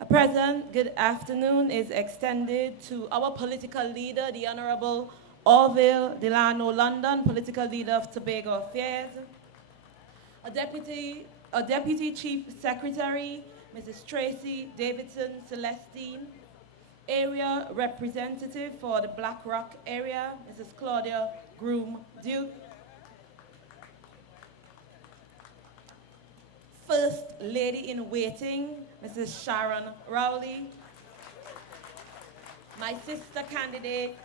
A present good afternoon is extended to our political leader, the Honorable Orville Delano London, political leader of Tobago Affairs, a deputy chief secretary, Mrs. Tracy Davidson Celestine, area representative for the Black Rock area, Mrs. Claudia Groom Duke, First Lady in Waiting, Mrs. Sharon Rowley, my sister candidate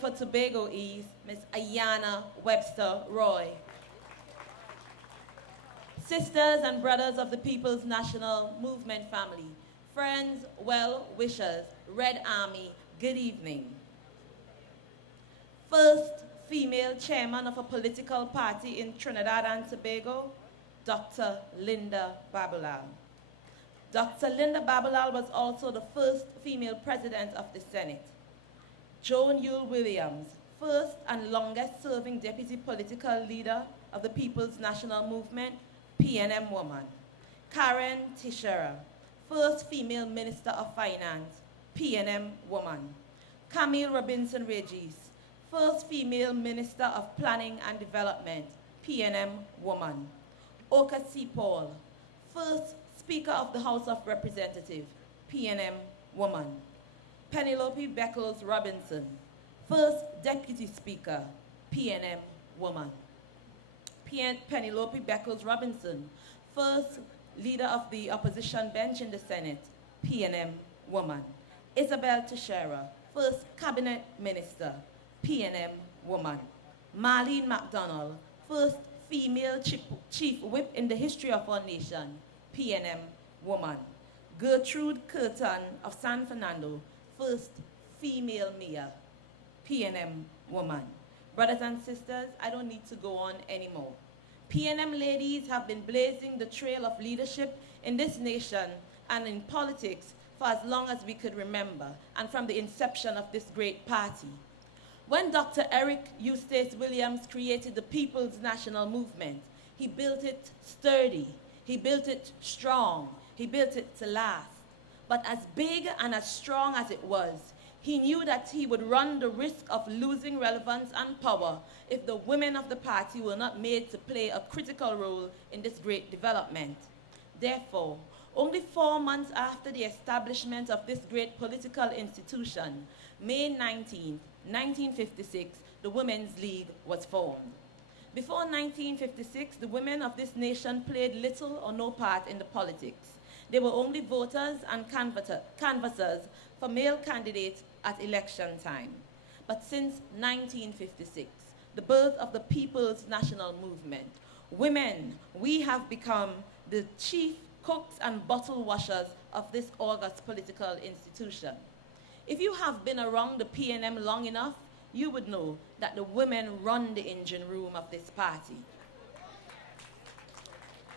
for Tobago East, Ms. Ayanna Webster-Roy, sisters and brothers of the People's National Movement family, friends, well-wishers, Red Army, good evening. First female chairman of a political party in Trinidad and Tobago, Dr. Linda Babalal. Dr. Linda Babalal was also the first female president of the Senate. Joan Yule Williams, first and longest serving deputy political leader of the People's National Movement, PNM woman. Karen Teixeira, first female Minister of Finance, PNM woman. Camille Robinson Regis, first female Minister of Planning and Development, PNM woman. Oka C. Paul, first Speaker of the House of Representatives, PNM woman. Penelope Beckles Robinson, first Deputy Speaker, PNM woman. Penelope Beckles Robinson, first Leader of the Opposition Bench in the Senate, PNM woman. Isabel Teixeira, first Cabinet Minister, PNM woman. Marlene MacDonald, first female chief whip in the history of our nation, PNM woman. Gertrude Curtin of San Fernando, first female mayor, PNM woman. Brothers and sisters, I don't need to go on anymore. PNM ladies have been blazing the trail of leadership in this nation and in politics for as long as we could remember, and from the inception of this great party. When Dr. Eric Eustace Williams created the People's National Movement, he built it sturdy, he built it strong, he built it to last. But as big and as strong as it was, he knew that he would run the risk of losing relevance and power if the women of the party were not made to play a critical role in this great development. Therefore, only 4 months after the establishment of this great political institution, May 19, 1956, the Women's League was formed. Before 1956, the women of this nation played little or no part in the politics. They were only voters and canvassers for male candidates at election time. But since 1956, the birth of the People's National Movement, women, we have become the chief cooks and bottle washers of this august political institution. If you have been around the PNM long enough, you would know that the women run the engine room of this party.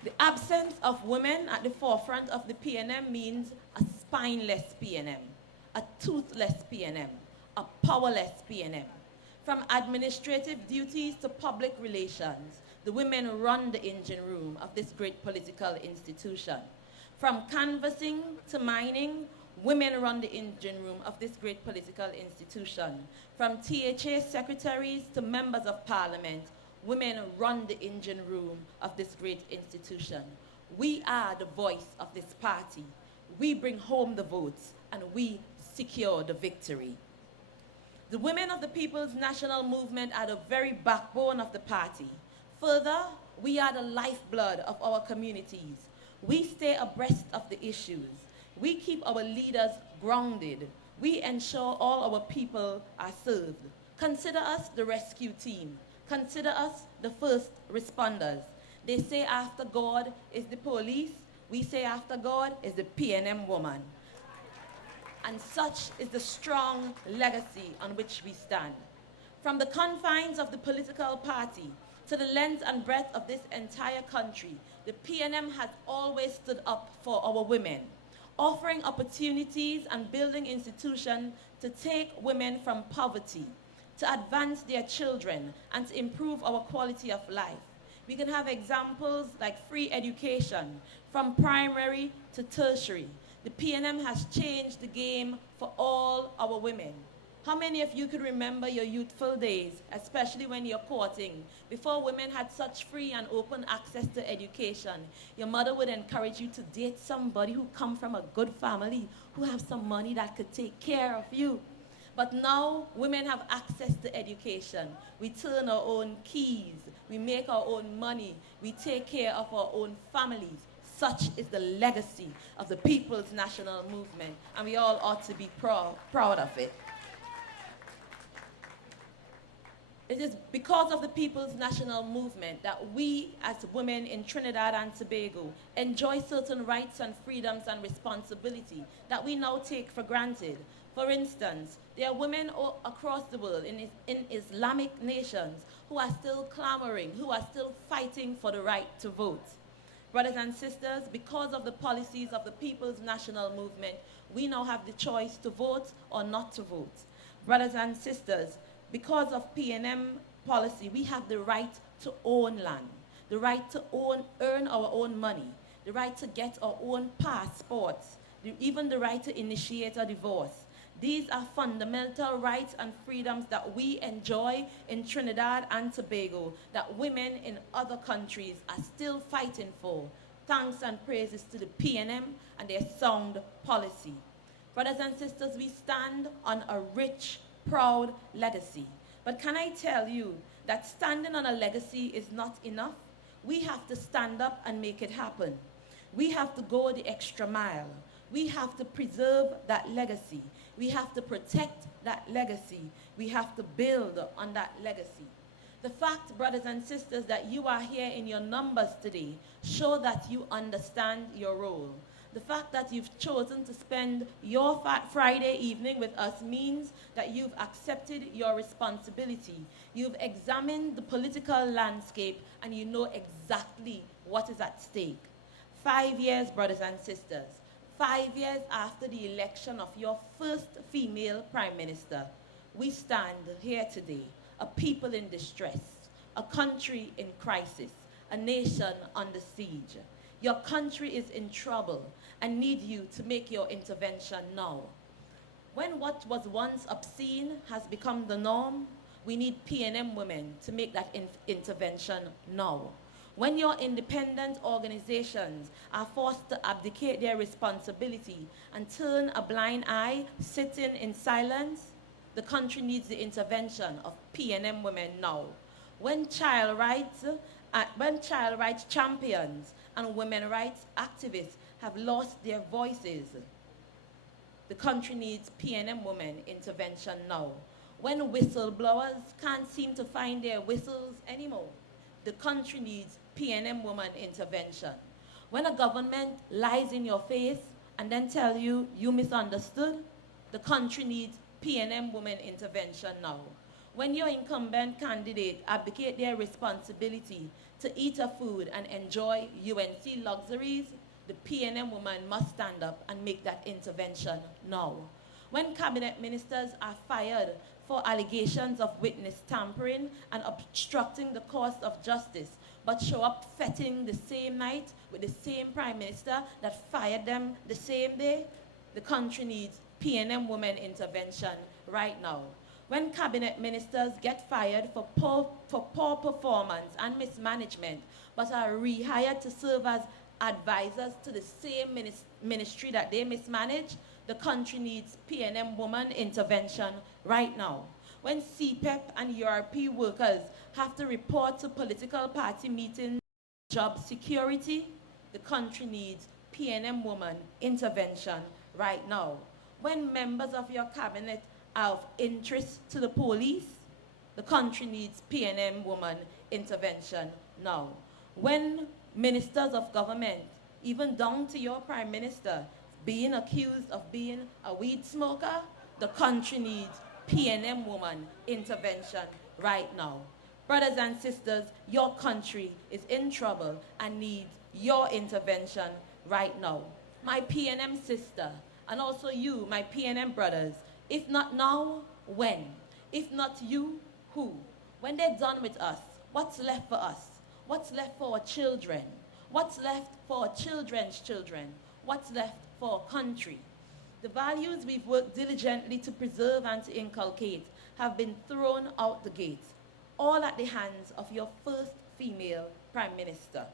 The absence of women at the forefront of the PNM means a spineless PNM, a toothless PNM, a powerless PNM. From administrative duties to public relations, the women run the engine room of this great political institution. From canvassing to mining, women run the engine room of this great political institution. From THA secretaries to members of parliament, women run the engine room of this great institution. We are the voice of this party. We bring home the votes, and we secure the victory. The women of the People's National Movement are the very backbone of the party. Further, we are the lifeblood of our communities. We stay abreast of the issues. We keep our leaders grounded. We ensure all our people are served. Consider us the rescue team. Consider us the first responders. They say after God is the police. We say after God is the PNM woman. And such is the strong legacy on which we stand. From the confines of the political party to the length and breadth of this entire country, the PNM has always stood up for our women, offering opportunities and building institutions to take women from poverty, to advance their children, and to improve our quality of life. We can have examples like free education from primary to tertiary. The PNM has changed the game for all our women. How many of you could remember your youthful days, especially when you're courting? Before women had such free and open access to education, your mother would encourage you to date somebody who come from a good family, who have some money that could take care of you. But now, women have access to education. We turn our own keys. We make our own money. We take care of our own families. Such is the legacy of the People's National Movement, and we all ought to be proud of it. It is because of the People's National Movement that we, as women in Trinidad and Tobago, enjoy certain rights and freedoms and responsibility that we now take for granted. For instance, there are women across the world in Islamic nations who are still clamoring, who are still fighting for the right to vote. Brothers and sisters, because of the policies of the People's National Movement, we now have the choice to vote or not to vote. Brothers and sisters, because of PNM policy, we have the right to own land, the right to earn our own money, the right to get our own passports, even the right to initiate a divorce. These are fundamental rights and freedoms that we enjoy in Trinidad and Tobago that women in other countries are still fighting for. Thanks and praises to the PNM and their sound policy. Brothers and sisters, we stand on a rich, proud legacy. But can I tell you that standing on a legacy is not enough? We have to stand up and make it happen. We have to go the extra mile. We have to preserve that legacy. We have to protect that legacy. We have to build on that legacy. The fact, brothers and sisters, that you are here in your numbers today show that you understand your role. The fact that you've chosen to spend your Friday evening with us means that you've accepted your responsibility. You've examined the political landscape and you know exactly what is at stake. 5 years, brothers and sisters, 5 years after the election of your first female prime minister, we stand here today, a people in distress, a country in crisis, a nation under siege. Your country is in trouble and need you to make your intervention now. When what was once obscene has become the norm, we need PNM women to make that intervention now. When your independent organizations are forced to abdicate their responsibility and turn a blind eye, sitting in silence, the country needs the intervention of PNM women now. When child rights champions and women rights activists have lost their voices, the country needs PNM women intervention now. When whistleblowers can't seem to find their whistles anymore, the country needs PNM woman intervention. When a government lies in your face and then tell you you misunderstood, the country needs PNM woman intervention now. When your incumbent candidate abdicate their responsibility to eat a food and enjoy UNC luxuries, the PNM woman must stand up and make that intervention now. When cabinet ministers are fired for allegations of witness tampering and obstructing the course of justice, but show up fetting the same night with the same prime minister that fired them the same day, the country needs PNM women intervention right now. When cabinet ministers get fired for poor performance and mismanagement, but are rehired to serve as advisors to the same ministry that they mismanage, the country needs PNM woman intervention right now. When CPEP and URP workers have to report to political party meetings, job security, the country needs PNM woman intervention right now. When members of your cabinet are of interest to the police, the country needs PNM woman intervention now. When ministers of government, even down to your prime minister, being accused of being a weed smoker, the country needs PNM woman intervention right now. Brothers and sisters, your country is in trouble and needs your intervention right now. My PNM sister, and also you, my PNM brothers, if not now, when? If not you, who? When they're done with us, what's left for us? What's left for our children? What's left for our children's children? What's left for our country? The values we've worked diligently to preserve and to inculcate have been thrown out the gate, all at the hands of your first female Prime Minister.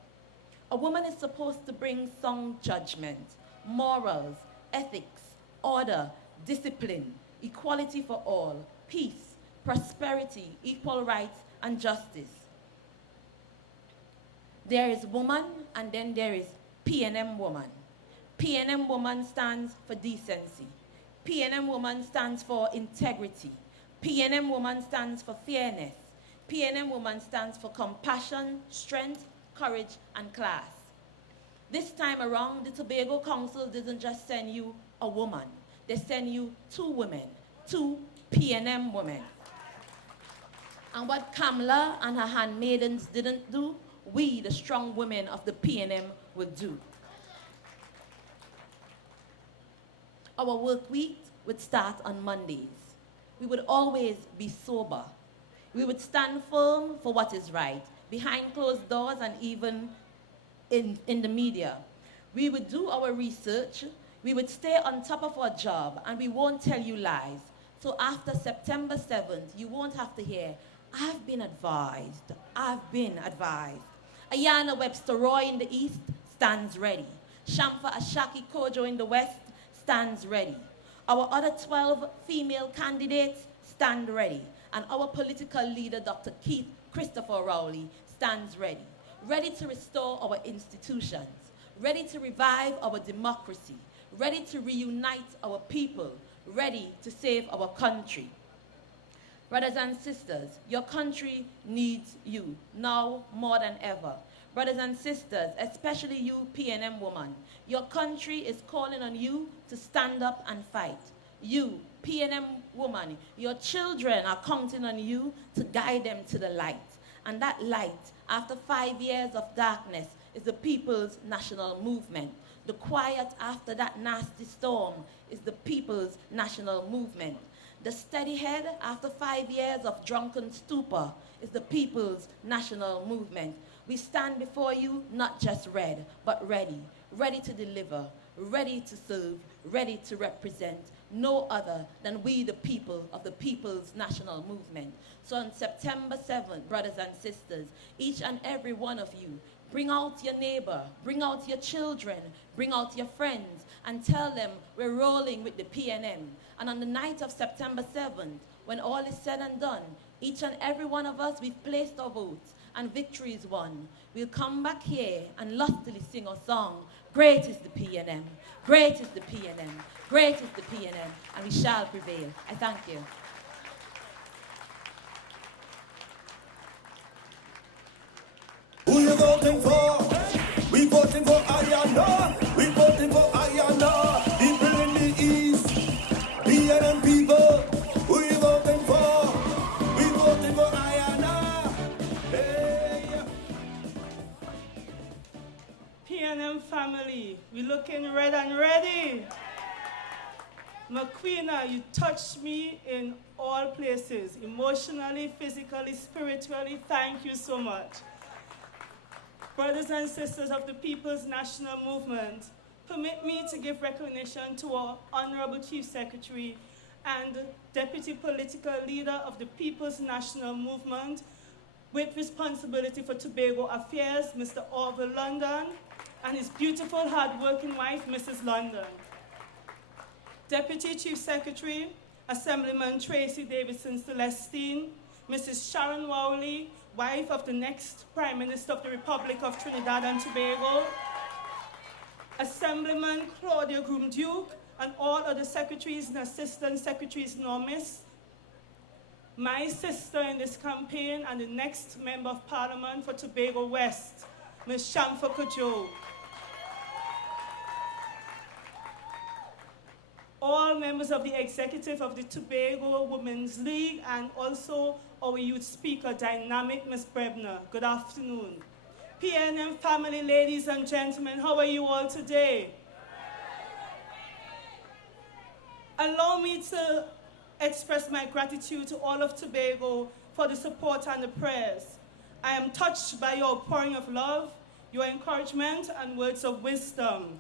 A woman is supposed to bring sound judgment, morals, ethics, order, discipline, equality for all, peace, prosperity, equal rights, and justice. There is woman, and then there is PNM woman. PNM woman stands for decency. PNM woman stands for integrity. PNM woman stands for fairness. PNM woman stands for compassion, strength, courage, and class. This time around, the Tobago Council didn't just send you a woman. They send you 2 women, 2 PNM women. And what Kamala and her handmaidens didn't do, we, the strong women of the PNM, will do. Our work week would start on Mondays. We would always be sober. We would stand firm for what is right, behind closed doors and even in the media. We would do our research, we would stay on top of our job, and we won't tell you lies. So after September 7th, you won't have to hear, I've been advised, I've been advised. Ayanna Webster-Roy in the east stands ready. Shamfa Cudjoe in the west stands ready. Our other 12 female candidates stand ready. And our political leader, Dr. Christopher Rowley, stands ready. Ready to restore our institutions, ready to revive our democracy, ready to reunite our people, ready to save our country. Brothers and sisters, your country needs you now more than ever. Brothers and sisters, especially you PNM woman, your country is calling on you to stand up and fight. You, PNM woman, your children are counting on you to guide them to the light. And that light, after 5 years of darkness, is the People's National Movement. The quiet after that nasty storm is the People's National Movement. The steady head after 5 years of drunken stupor is the People's National Movement. We stand before you not just red, but ready. Ready to deliver, ready to serve, ready to represent. No other than we, the people of the People's National Movement. So on September 7th, brothers and sisters, each and every one of you, bring out your neighbor, bring out your children, bring out your friends, and tell them we're rolling with the PNM. And on the night of September 7th, when all is said and done, each and every one of us, we've placed our votes, and victory is won. We'll come back here and lustily sing our song, great is the PNM, great is the PNM, great is the PNM, and we shall prevail. I thank you. Who you voting for? We voting for Ayanna. We voting for Ayanna. People in the east, PNM people. Who you voting for? We voting for Ayanna. Hey. PNM family, we looking red and ready. McQueena, you touched me in all places, emotionally, physically, spiritually. Thank you so much. Brothers and sisters of the People's National Movement, permit me to give recognition to our Honorable Chief Secretary and Deputy Political Leader of the People's National Movement with responsibility for Tobago Affairs, Mr. Orville London, and his beautiful, hard-working wife, Mrs. London. Deputy Chief Secretary, Assemblyman Tracy Davidson Celestine, Mrs. Sharon Rowley, wife of the next Prime Minister of the Republic of Trinidad and Tobago, Assemblyman Claudia Groom-Duke, and all other secretaries and assistant secretaries normis, my sister in this campaign and the next Member of Parliament for Tobago West, Ms. Shamfa Cudjoe. All members of the executive of the Tobago Women's League, and also our youth speaker, dynamic Ms. Brebner. Good afternoon. PNM family, ladies and gentlemen, how are you all today? Allow me to express my gratitude to all of Tobago for the support and the prayers. I am touched by your pouring of love, your encouragement, and words of wisdom.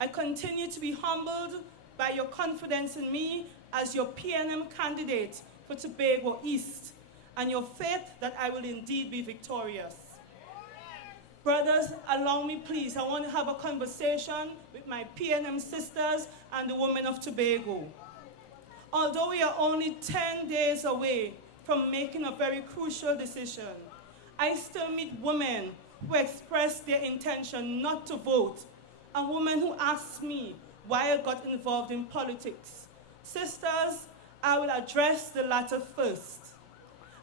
I continue to be humbled by your confidence in me as your PNM candidate for Tobago East, and your faith that I will indeed be victorious. Brothers, allow me please, I want to have a conversation with my PNM sisters and the women of Tobago. Although we are only 10 days away from making a very crucial decision, I still meet women who express their intention not to vote, and women who ask me why I got involved in politics. Sisters, I will address the latter first.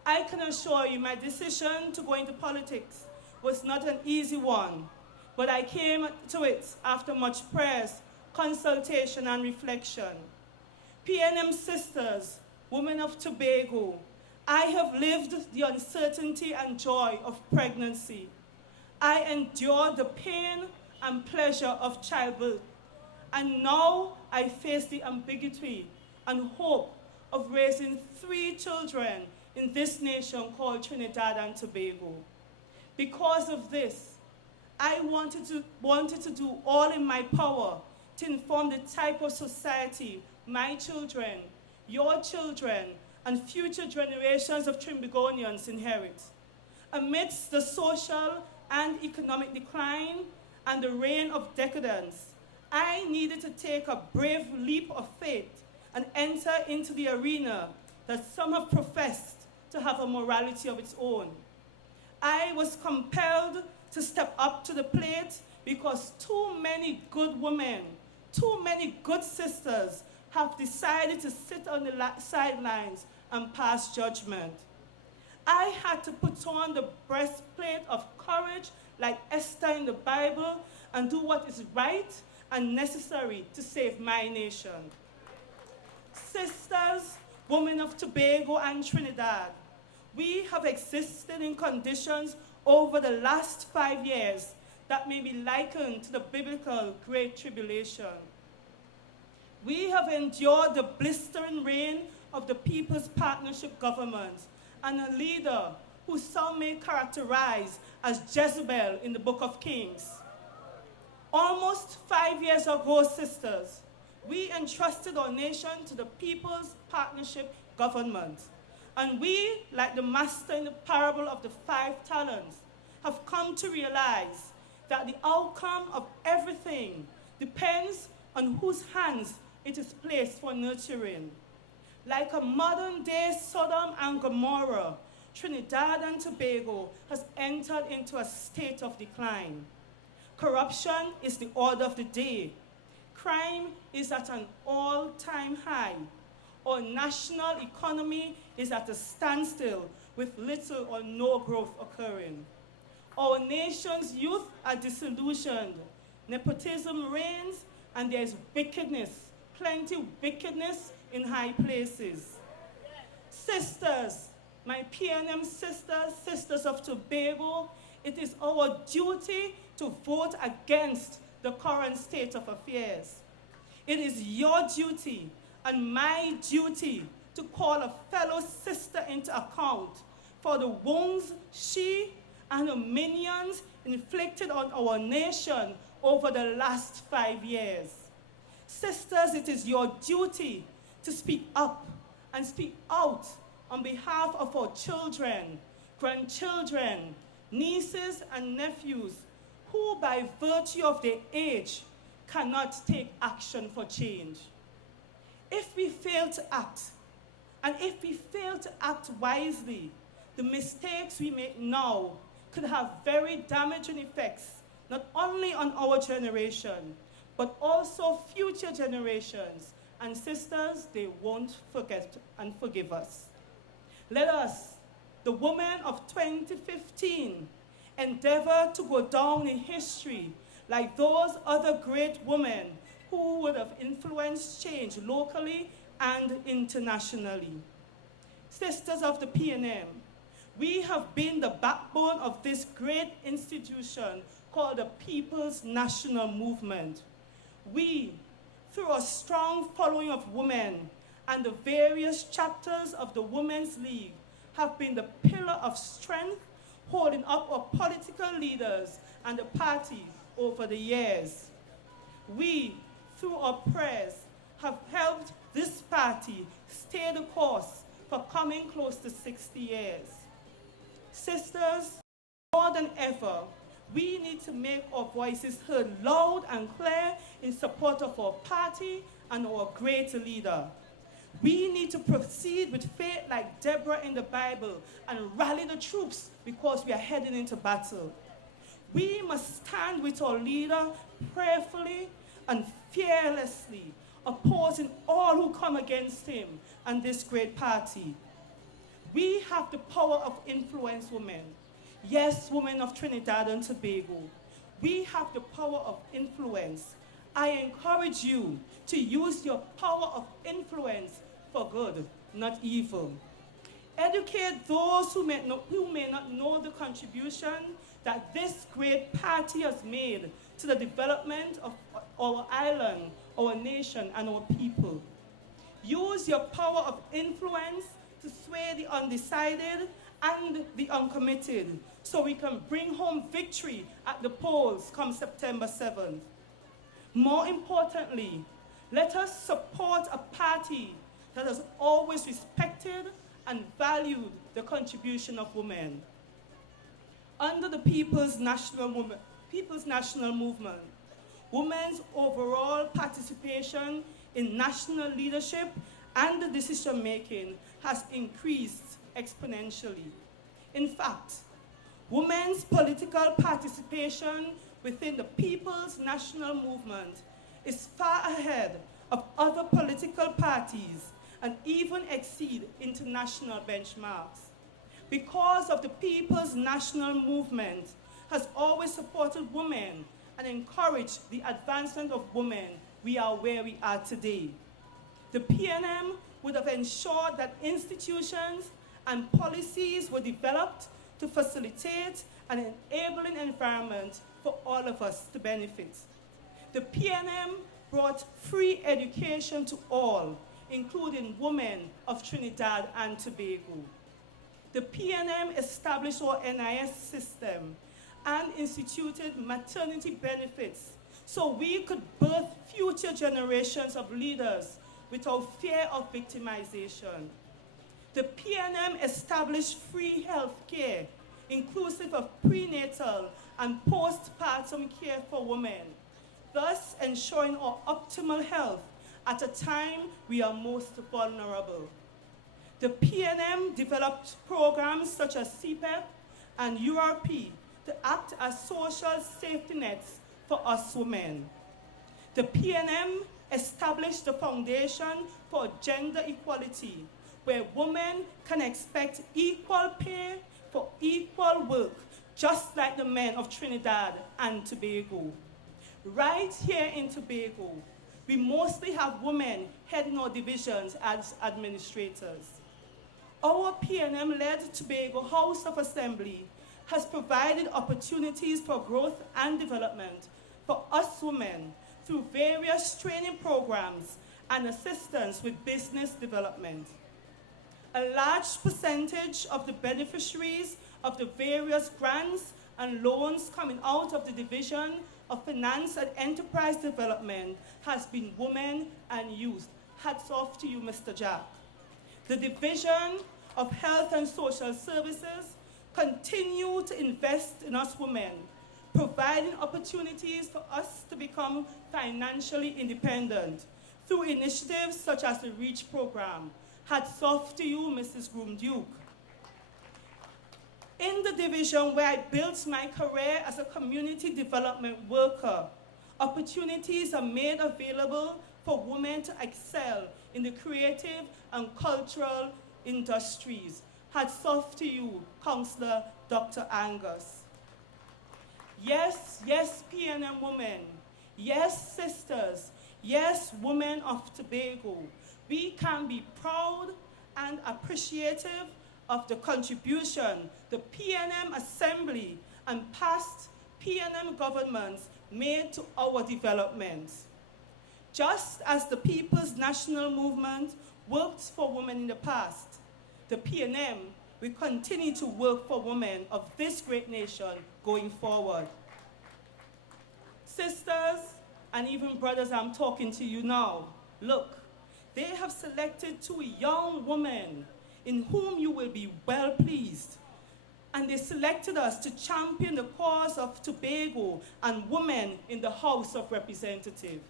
I can assure you my decision to go into politics was not an easy one, but I came to it after much prayers, consultation, and reflection. PNM sisters, women of Tobago, I have lived the uncertainty and joy of pregnancy. I endured the pain and pleasure of childbirth, and now I face the ambiguity and hope of raising 3 children in this nation called Trinidad and Tobago. Because of this, I wanted to do all in my power to inform the type of society my children, your children, and future generations of Trinbagonians inherit. Amidst the social and economic decline and the reign of decadence, I needed to take a brave leap of faith and enter into the arena that some have professed to have a morality of its own. I was compelled to step up to the plate because too many good women, too many good sisters have decided to sit on the sidelines and pass judgment. I had to put on the breastplate of courage like Esther in the Bible and do what is right and necessary to save my nation. Sisters, women of Tobago and Trinidad, we have existed in conditions over the last 5 years that may be likened to the biblical Great Tribulation. We have endured the blistering reign of the People's Partnership Government and a leader who some may characterize as Jezebel in the Book of Kings. Almost 5 years ago, sisters, we entrusted our nation to the People's Partnership Government. And we, like the master in the parable of the 5 talents, have come to realize that the outcome of everything depends on whose hands it is placed for nurturing. Like a modern-day Sodom and Gomorrah, Trinidad and Tobago has entered into a state of decline. Corruption is the order of the day. Crime is at an all-time high. Our national economy is at a standstill with little or no growth occurring. Our nation's youth are disillusioned. Nepotism reigns, and there is wickedness, plenty wickedness in high places. Sisters, my PNM sisters, sisters of Tobago, it is our duty to vote against the current state of affairs. It is your duty and my duty to call a fellow sister into account for the wounds she and her minions inflicted on our nation over the last 5 years. Sisters, it is your duty to speak up and speak out on behalf of our children, grandchildren, nieces, and nephews who, by virtue of their age, cannot take action for change. If we fail to act, and if we fail to act wisely, the mistakes we make now could have very damaging effects, not only on our generation, but also future generations. And sisters, they won't forget and forgive us. Let us, the women of 2015, endeavor to go down in history like those other great women who would have influenced change locally and internationally. Sisters of the PNM, we have been the backbone of this great institution called the People's National Movement. We, through a strong following of women and the various chapters of the Women's League, have been the pillar of strength holding up our political leaders and the party over the years. We, through our prayers, have helped this party stay the course for coming close to 60 years. Sisters, more than ever, we need to make our voices heard loud and clear in support of our party and our great leader. We need to proceed with faith like Deborah in the Bible and rally the troops because we are heading into battle. We must stand with our leader prayerfully and fearlessly, opposing all who come against him and this great party. We have the power of influence, women. Yes, women of Trinidad and Tobago. We have the power of influence. I encourage you to use your power of influence for good, not evil. Educate those who may not know the contribution that this great party has made to the development of our island, our nation, and our people. Use your power of influence to sway the undecided and the uncommitted so we can bring home victory at the polls come September 7th. More importantly, let us support a party that has always respected and valued the contribution of women. Under the People's National Movement, women's overall participation in national leadership and decision-making has increased exponentially. In fact, women's political participation within the People's National Movement is far ahead of other political parties and even exceed international benchmarks. Because of the People's National Movement has always supported women and encouraged the advancement of women, we are where we are today. The PNM would have ensured that institutions and policies were developed to facilitate an enabling environment for all of us to benefit. The PNM brought free education to all, including women of Trinidad and Tobago. The PNM established our NIS system and instituted maternity benefits so we could birth future generations of leaders without fear of victimization. The PNM established free health care, inclusive of prenatal and postpartum care for women, thus ensuring our optimal health at a time we are most vulnerable. The PNM developed programs such as CPEP and URP to act as social safety nets for us women. The PNM established the Foundation for Gender Equality, where women can expect equal pay for equal work, just like the men of Trinidad and Tobago. Right here in Tobago, we mostly have women heading our divisions as administrators. Our PNM-led Tobago House of Assembly has provided opportunities for growth and development for us women through various training programs and assistance with business development. A large percentage of the beneficiaries of the various grants and loans coming out of the Division of Finance and Enterprise Development has been women and youth. Hats off to you, Mr. Jack. The Division of Health and Social Services continue to invest in us women, providing opportunities for us to become financially independent through initiatives such as the REACH program. Hats off to you, Mrs. Groom-Duke. In the division where I built my career as a community development worker, opportunities are made available for women to excel in the creative and cultural industries. Hats off to you, Councillor Dr. Angus. Yes, yes, PNM women. Yes, sisters. Yes, women of Tobago. We can be proud and appreciative of the contribution the PNM Assembly and past PNM governments made to our development. Just as the People's National Movement worked for women in the past, the PNM we continue to work for women of this great nation going forward. Sisters and even brothers, I'm talking to you now. Look, they have selected 2 young women in whom you will be well pleased. And they selected us to champion the cause of Tobago and women in the House of Representatives.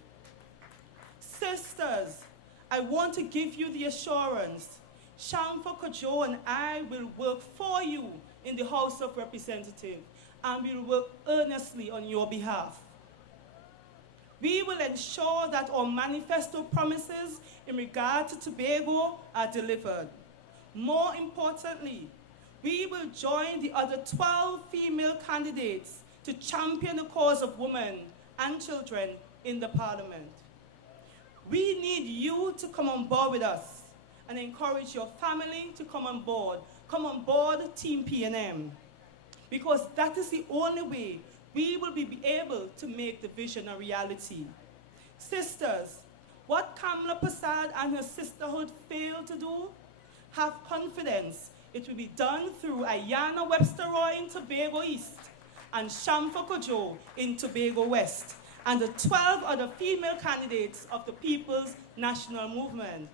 Sisters, I want to give you the assurance, Shamfa, Cudjoe, and I will work for you in the House of Representatives, and we will work earnestly on your behalf. We will ensure that our manifesto promises in regard to Tobago are delivered. More importantly, we will join the other 12 female candidates to champion the cause of women and children in the Parliament. We need you to come on board with us and encourage your family to come on board. Come on board Team PNM, because that is the only way we will be able to make the vision a reality. Sisters, what Kamala Prasad and her sisterhood failed to do, have confidence it will be done through Ayanna Webster-Roy in Tobago East and Shamfa Cudjoe in Tobago West, and the 12 other female candidates of the People's National Movement.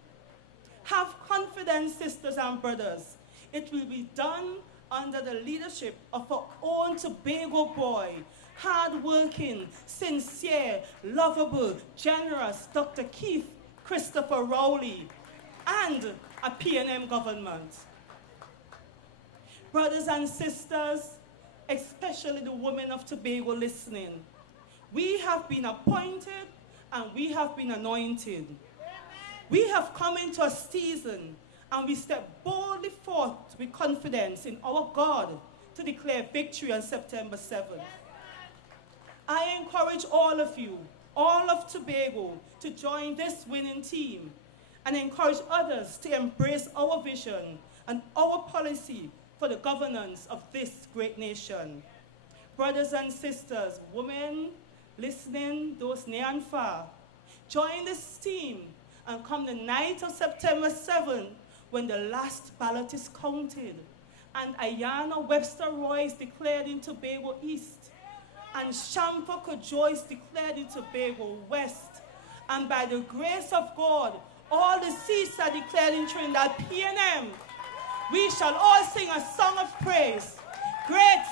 Have confidence, sisters and brothers. It will be done under the leadership of our own Tobago boy, hard-working, sincere, lovable, generous Dr. Keith Christopher Rowley, and a PNM government. Brothers and sisters, especially the women of Tobago listening, we have been appointed and we have been anointed. We have come into a season and we step boldly forth with confidence in our God to declare victory on September 7th. I encourage all of you, all of Tobago, to join this winning team and encourage others to embrace our vision and our policy for the governance of this great nation. Brothers and sisters, women listening, those near and far, join this team and come the night of September 7th when the last ballot is counted and Ayanna Webster-Roy is declared in Tobago East and Shamfa Cudjoe is declared in Tobago West. And by the grace of God, all the seats are declared in Trinidad PNM. We shall all sing a song of praise. Great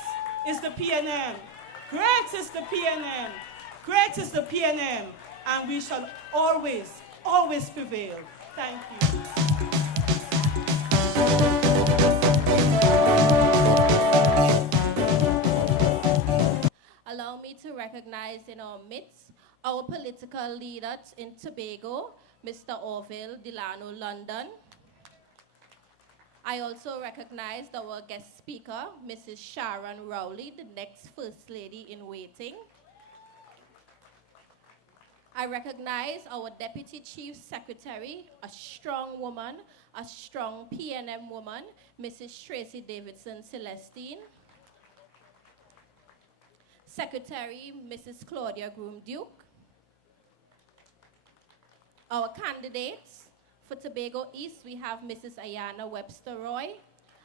is the PNM. Great is the PNM. Great is the PNM. And we shall always, always prevail. Thank you. Allow me to recognize in our midst our political leaders in Tobago, Mr. Orville Delano London. I also recognize our guest speaker, Mrs. Sharon Rowley, the next First Lady in waiting. I recognize our Deputy Chief Secretary, a strong woman, a strong PNM woman, Mrs. Tracy Davidson Celestine. Secretary, Mrs. Claudia Groom-Duke. Our candidates, for Tobago East, we have Mrs. Ayanna Webster-Roy,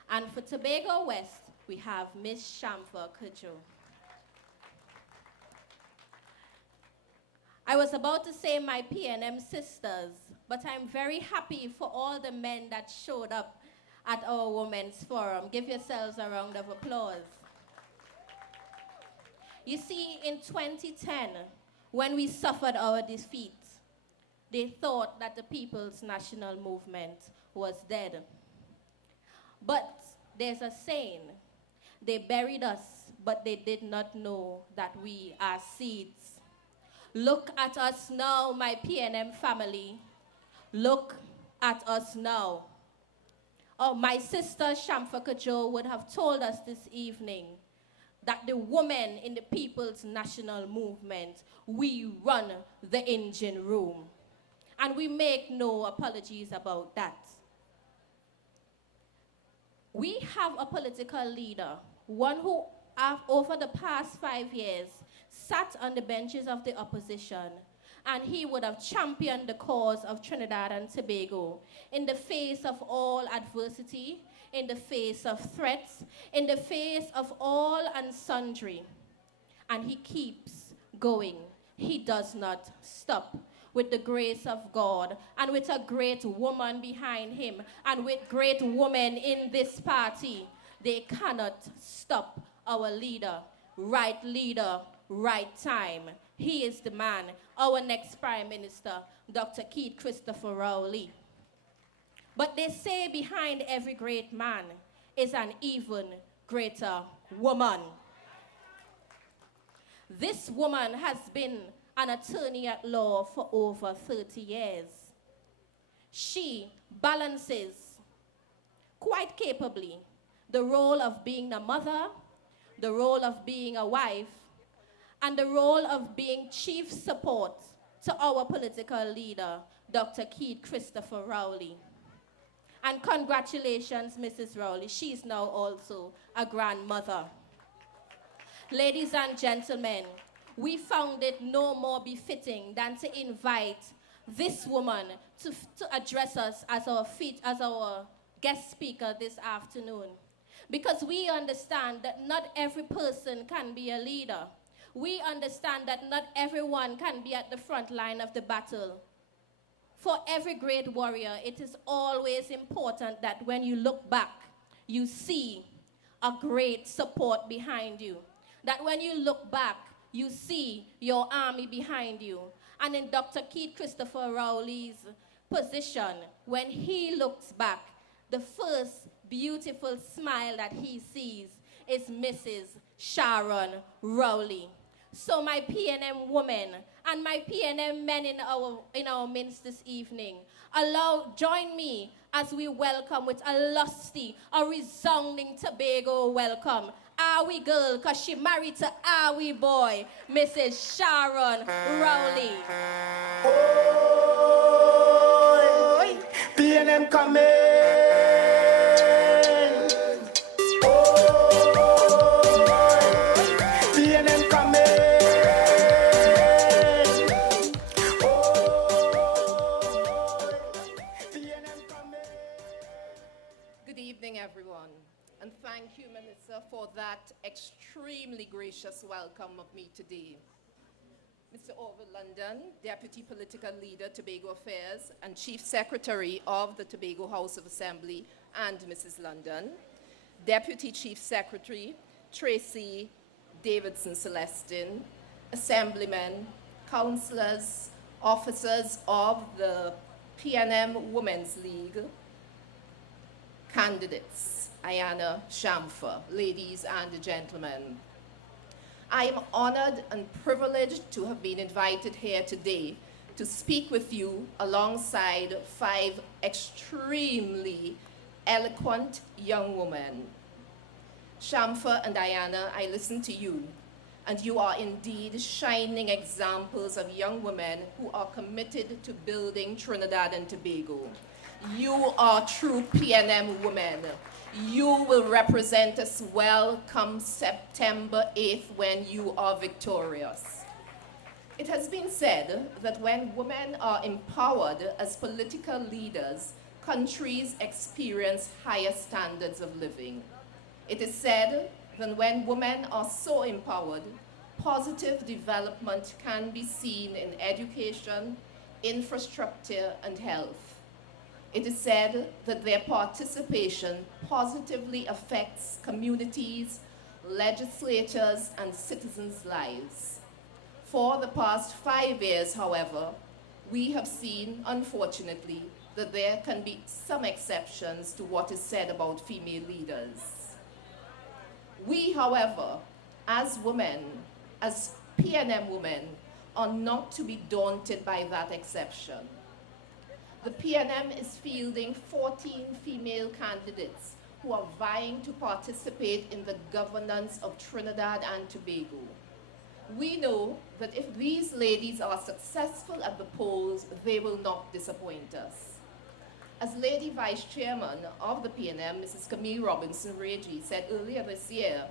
and for Tobago West, we have Ms. Shamfa Cudjoe. I was about to say my PNM sisters, but I'm very happy for all the men that showed up at our Women's Forum. Give yourselves a round of applause. You see, in 2010, when we suffered our defeat, they thought that the People's National Movement was dead. But there's a saying, they buried us, but they did not know that we are seeds. Look at us now, my PNM family. Look at us now. Oh, my sister Shamfa Cudjoe would have told us this evening that the women in the People's National Movement, we run the engine room. And we make no apologies about that. We have a political leader, one who, over the past 5 years, sat on the benches of the opposition, and he would have championed the cause of Trinidad and Tobago in the face of all adversity, in the face of threats, in the face of all and sundry. And he keeps going. He does not stop. With the grace of God, and with a great woman behind him, and with great women in this party, they cannot stop our leader. Right time. He is the man, our next Prime Minister, Dr. Keith Christopher Rowley. But they say behind every great man is an even greater woman. This woman has been an attorney at law for over 30 years. She balances quite capably the role of being a mother, the role of being a wife, and the role of being chief support to our political leader, Dr. Keith Christopher Rowley. And congratulations, Mrs. Rowley. She's now also a grandmother. Ladies and gentlemen, we found it no more befitting than to invite this woman to address us as our guest speaker this afternoon. Because we understand that not every person can be a leader. We understand that not everyone can be at the front line of the battle. For every great warrior, it is always important that when you look back, you see a great support behind you. That when you look back, you see your army behind you. And in Dr. Keith Christopher Rowley's position, when he looks back, the first beautiful smile that he sees is Mrs. Sharon Rowley. So my PNM women and my PNM men in our midst this evening, join me as we welcome with a lusty, a resounding Tobago welcome, Awi girl, cause she married to Awi boy, Mrs. Sharon Rowley. Oh, PNM coming. Everyone, and thank you, Minister, for that extremely gracious welcome of me today. Mr. Orville London, Deputy Political Leader, Tobago Affairs, and Chief Secretary of the Tobago House of Assembly, and Mrs. London, Deputy Chief Secretary, Tracy Davidson Celestin, Assemblymen, councillors, officers of the PNM Women's League, candidates, Ayanna, Shamfa, ladies and gentlemen. I am honored and privileged to have been invited here today to speak with you alongside 5 extremely eloquent young women. Shamfa and Ayanna, I listen to you, and you are indeed shining examples of young women who are committed to building Trinidad and Tobago. You are true PNM women. You will represent us well come September 8th when you are victorious. It has been said that when women are empowered as political leaders, countries experience higher standards of living. It is said that when women are so empowered, positive development can be seen in education, infrastructure, and health. It is said that their participation positively affects communities, legislators, and citizens' lives. For the past 5 years, however, we have seen, unfortunately, that there can be some exceptions to what is said about female leaders. We, however, as women, as PNM women, are not to be daunted by that exception. The PNM is fielding 14 female candidates who are vying to participate in the governance of Trinidad and Tobago. We know that if these ladies are successful at the polls, they will not disappoint us. As Lady Vice Chairman of the PNM, Mrs. Camille Robinson-Reggie, said earlier this year,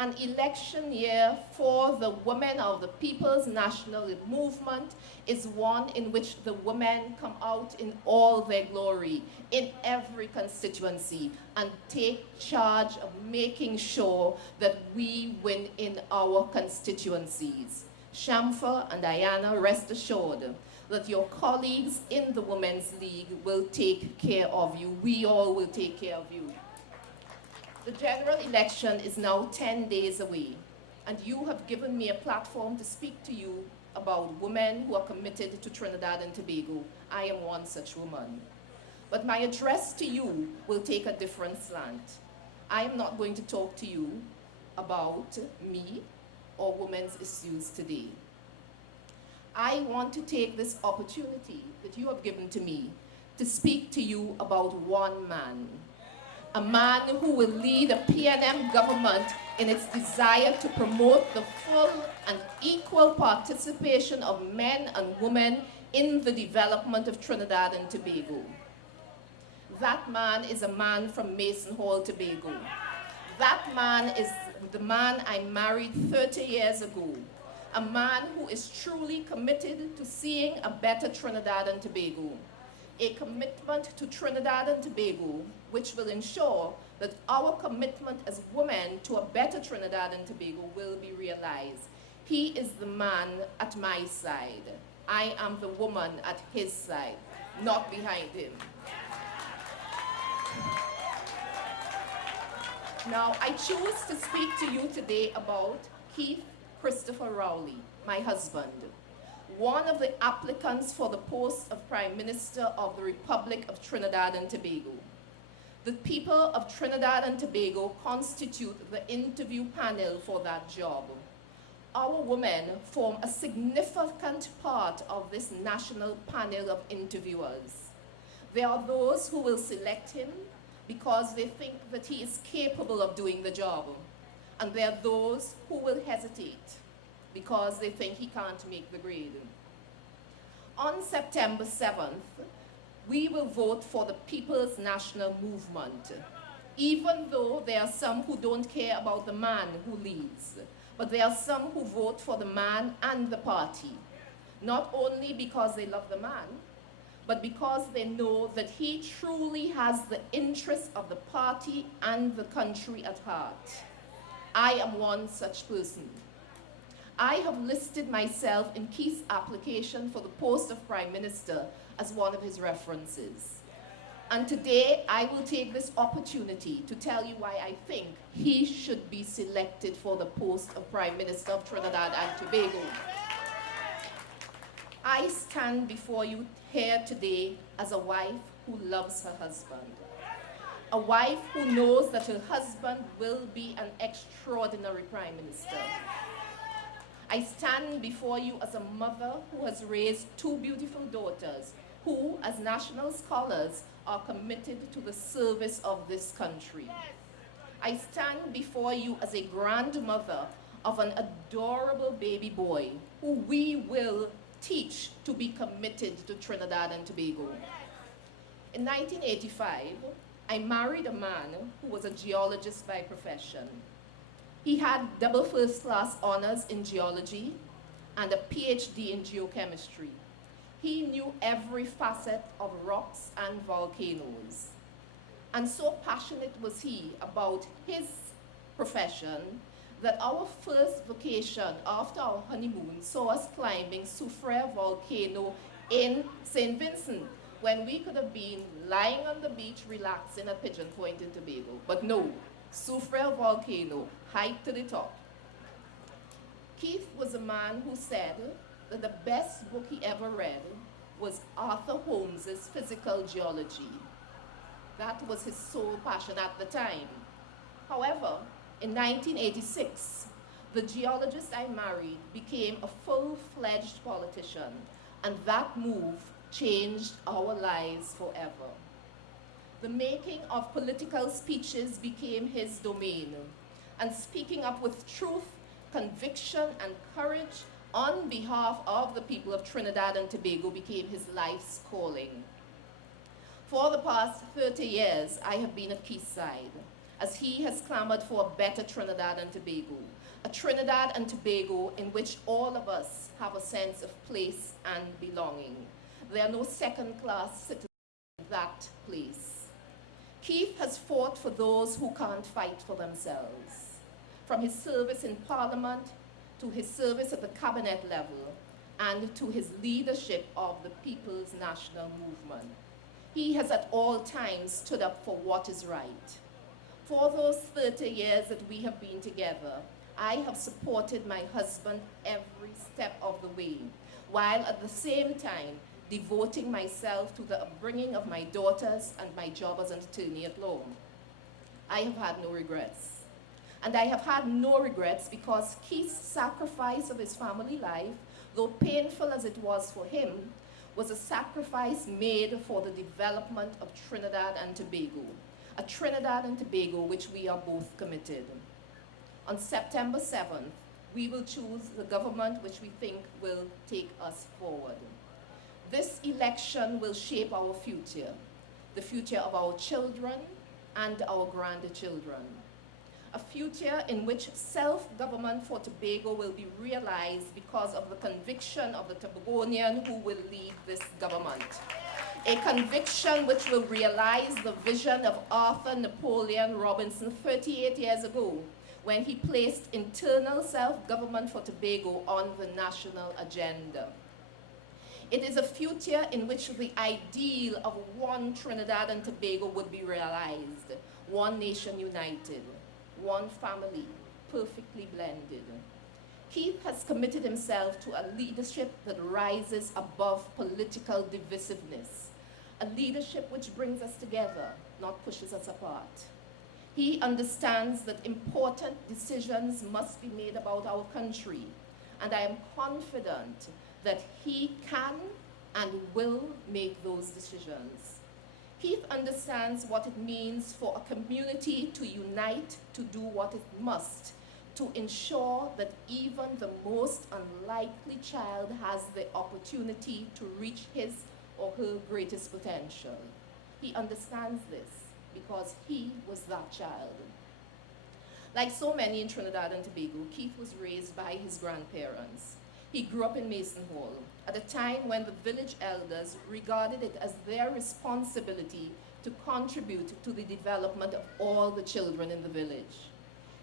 An election year for the women of the People's National Movement is one in which the women come out in all their glory in every constituency and take charge of making sure that we win in our constituencies. Shamfa and Ayanna, rest assured that your colleagues in the Women's League will take care of you. We all will take care of you. The general election is now 10 days away, and you have given me a platform to speak to you about women who are committed to Trinidad and Tobago. I am one such woman. But my address to you will take a different slant. I am not going to talk to you about me or women's issues today. I want to take this opportunity that you have given to me to speak to you about one man. A man who will lead a PNM government in its desire to promote the full and equal participation of men and women in the development of Trinidad and Tobago. That man is a man from Mason Hall, Tobago. That man is the man I married 30 years ago. A man who is truly committed to seeing a better Trinidad and Tobago. A commitment to Trinidad and Tobago which will ensure that our commitment as women to a better Trinidad and Tobago will be realized. He is the man at my side. I am the woman at his side, not behind him. Now, I choose to speak to you today about Keith Christopher Rowley, my husband, one of the applicants for the post of Prime Minister of the Republic of Trinidad and Tobago. The people of Trinidad and Tobago constitute the interview panel for that job. Our women form a significant part of this national panel of interviewers. There are those who will select him because they think that he is capable of doing the job. And there are those who will hesitate because they think he can't make the grade. On September 7th, we will vote for the People's National Movement, even though there are some who don't care about the man who leads, but there are some who vote for the man and the party, not only because they love the man, but because they know that he truly has the interests of the party and the country at heart. I am one such person. I have listed myself in Keith's application for the post of Prime Minister as one of his references. And today, I will take this opportunity to tell you why I think he should be selected for the post of Prime Minister of Trinidad and Tobago. I stand before you here today as a wife who loves her husband. A wife who knows that her husband will be an extraordinary Prime Minister. I stand before you as a mother who has raised two beautiful daughters who, as national scholars, are committed to the service of this country. I stand before you as a grandmother of an adorable baby boy who we will teach to be committed to Trinidad and Tobago. In 1985, I married a man who was a geologist by profession. He had double first-class honors in geology and a PhD in geochemistry. He knew every facet of rocks and volcanoes. And so passionate was he about his profession that our first vacation after our honeymoon saw us climbing Soufrière volcano in St. Vincent, when we could have been lying on the beach relaxing at Pigeon Point in Tobago. But no, Soufrière volcano, hike to the top. Keith was a man who said that the best book he ever read was Arthur Holmes's Physical Geology. That was his sole passion at the time. However, in 1986, the geologist I married became a full-fledged politician, and that move changed our lives forever. The making of political speeches became his domain, and speaking up with truth, conviction, and courage on behalf of the people of Trinidad and Tobago became his life's calling. For the past 30 years, I have been at Keith's side, as he has clamored for a better Trinidad and Tobago. A Trinidad and Tobago in which all of us have a sense of place and belonging. There are no second-class citizens in that place. Keith has fought for those who can't fight for themselves. From his service in Parliament, to his service at the cabinet level, and to his leadership of the People's National Movement. He has at all times stood up for what is right. For those 30 years that we have been together, I have supported my husband every step of the way, while at the same time devoting myself to the upbringing of my daughters and my job as an attorney at law. I have had no regrets. And I have had no regrets because Keith's sacrifice of his family life, though painful as it was for him, was a sacrifice made for the development of Trinidad and Tobago, a Trinidad and Tobago which we are both committed. On September 7th, we will choose the government which we think will take us forward. This election will shape our future, the future of our children and our grandchildren. A future in which self-government for Tobago will be realized because of the conviction of the Tobagonian who will lead this government. A conviction which will realize the vision of Arthur Napoleon Robinson 38 years ago, when he placed internal self-government for Tobago on the national agenda. It is a future in which the ideal of one Trinidad and Tobago would be realized, one nation united, one family, perfectly blended. Keith has committed himself to a leadership that rises above political divisiveness, a leadership which brings us together, not pushes us apart. He understands that important decisions must be made about our country, and I am confident that he can and will make those decisions. Keith understands what it means for a community to unite to do what it must, to ensure that even the most unlikely child has the opportunity to reach his or her greatest potential. He understands this because he was that child. Like so many in Trinidad and Tobago, Keith was raised by his grandparents. He grew up in Mason Hall at a time when the village elders regarded it as their responsibility to contribute to the development of all the children in the village.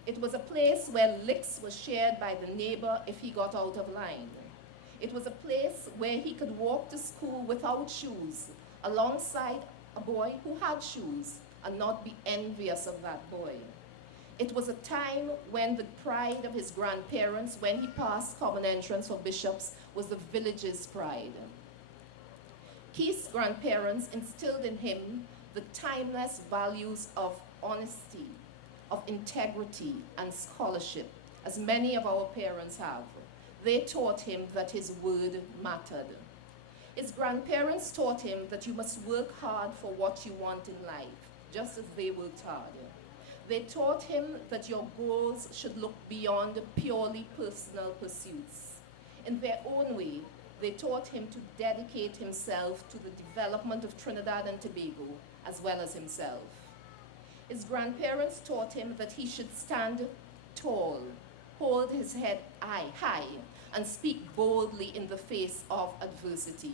It was a place where licks were shared by the neighbor if he got out of line. It was a place where he could walk to school without shoes, alongside a boy who had shoes, and not be envious of that boy. It was a time when the pride of his grandparents, when he passed common entrance for bishops, was the village's pride. Keith's grandparents instilled in him the timeless values of honesty, of integrity, and scholarship, as many of our parents have. They taught him that his word mattered. His grandparents taught him that you must work hard for what you want in life, just as they worked hard. They taught him that your goals should look beyond purely personal pursuits. In their own way, they taught him to dedicate himself to the development of Trinidad and Tobago, as well as himself. His grandparents taught him that he should stand tall, hold his head high, and speak boldly in the face of adversity.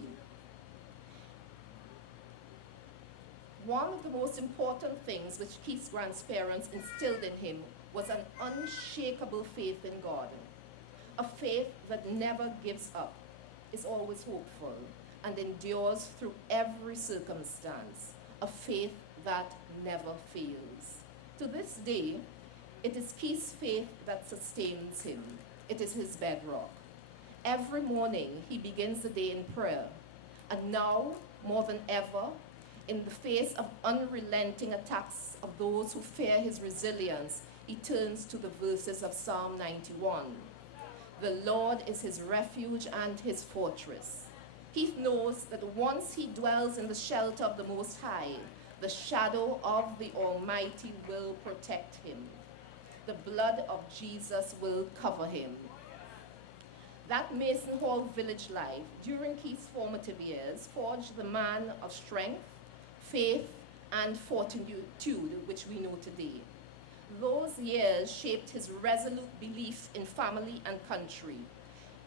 One of the most important things which Keith's grandparents instilled in him was an unshakable faith in God, a faith that never gives up, is always hopeful, and endures through every circumstance, a faith that never fails. To this day, it is Keith's faith that sustains him. It is his bedrock. Every morning, he begins the day in prayer, and now, more than ever, in the face of unrelenting attacks of those who fear his resilience, he turns to the verses of Psalm 91. The Lord is his refuge and his fortress. He knows that once he dwells in the shelter of the Most High, the shadow of the Almighty will protect him. The blood of Jesus will cover him. That Mason Hall village life during Keith's formative years forged the man of strength, faith, and fortitude which we know today. Those years shaped his resolute belief in family and country,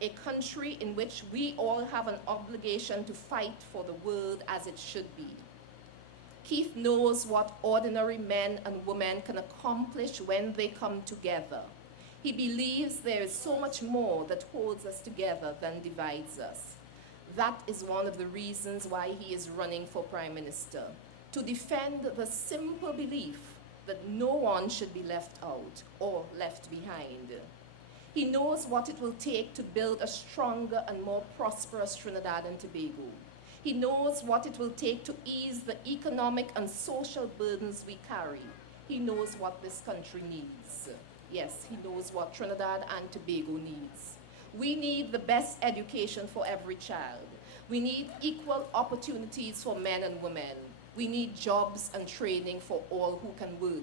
a country in which we all have an obligation to fight for the world as it should be. Keith knows what ordinary men and women can accomplish when they come together. He believes there is so much more that holds us together than divides us. That is one of the reasons why he is running for Prime Minister, to defend the simple belief that no one should be left out or left behind. He knows what it will take to build a stronger and more prosperous Trinidad and Tobago. He knows what it will take to ease the economic and social burdens we carry. He knows what this country needs. Yes, he knows what Trinidad and Tobago needs. We need the best education for every child. We need equal opportunities for men and women. We need jobs and training for all who can work.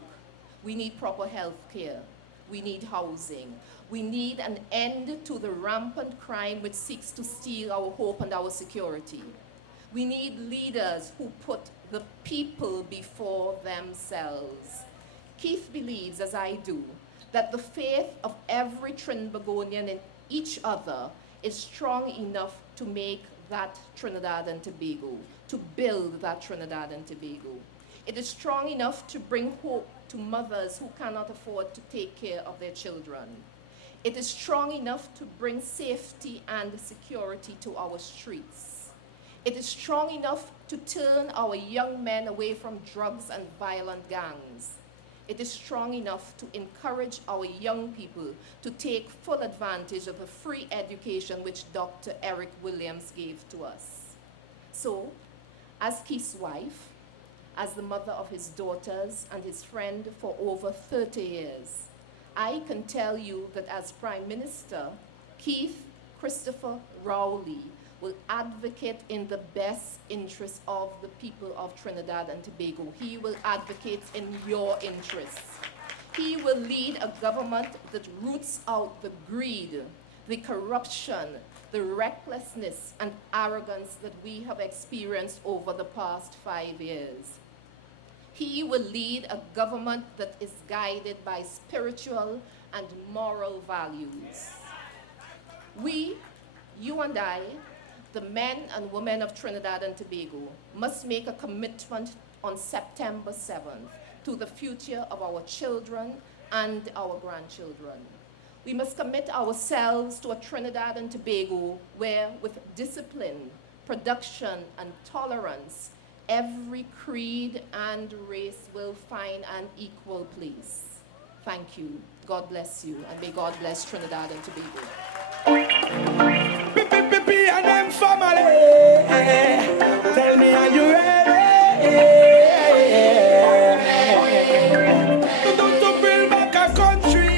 We need proper health care. We need housing. We need an end to the rampant crime which seeks to steal our hope and our security. We need leaders who put the people before themselves. Keith believes, as I do, that the faith of every Trinbagonian in each other is strong enough to make that Trinidad and Tobago, to build that Trinidad and Tobago. It is strong enough to bring hope to mothers who cannot afford to take care of their children. It is strong enough to bring safety and security to our streets. It is strong enough to turn our young men away from drugs and violent gangs. It is strong enough to encourage our young people to take full advantage of the free education which Dr. Eric Williams gave to us. So, as Keith's wife, as the mother of his daughters and his friend for over 30 years, I can tell you that as Prime Minister, Keith Christopher Rowley will advocate in the best interest of the people of Trinidad and Tobago. He will advocate in your interests. He will lead a government that roots out the greed, the corruption, the recklessness and arrogance that we have experienced over the past 5 years. He will lead a government that is guided by spiritual and moral values. We, you and I, the men and women of Trinidad and Tobago, must make a commitment on September 7th to the future of our children and our grandchildren. We must commit ourselves to a Trinidad and Tobago where, with discipline, production, and tolerance, every creed and race will find an equal place. Thank you. God bless you, and may God bless Trinidad and Tobago.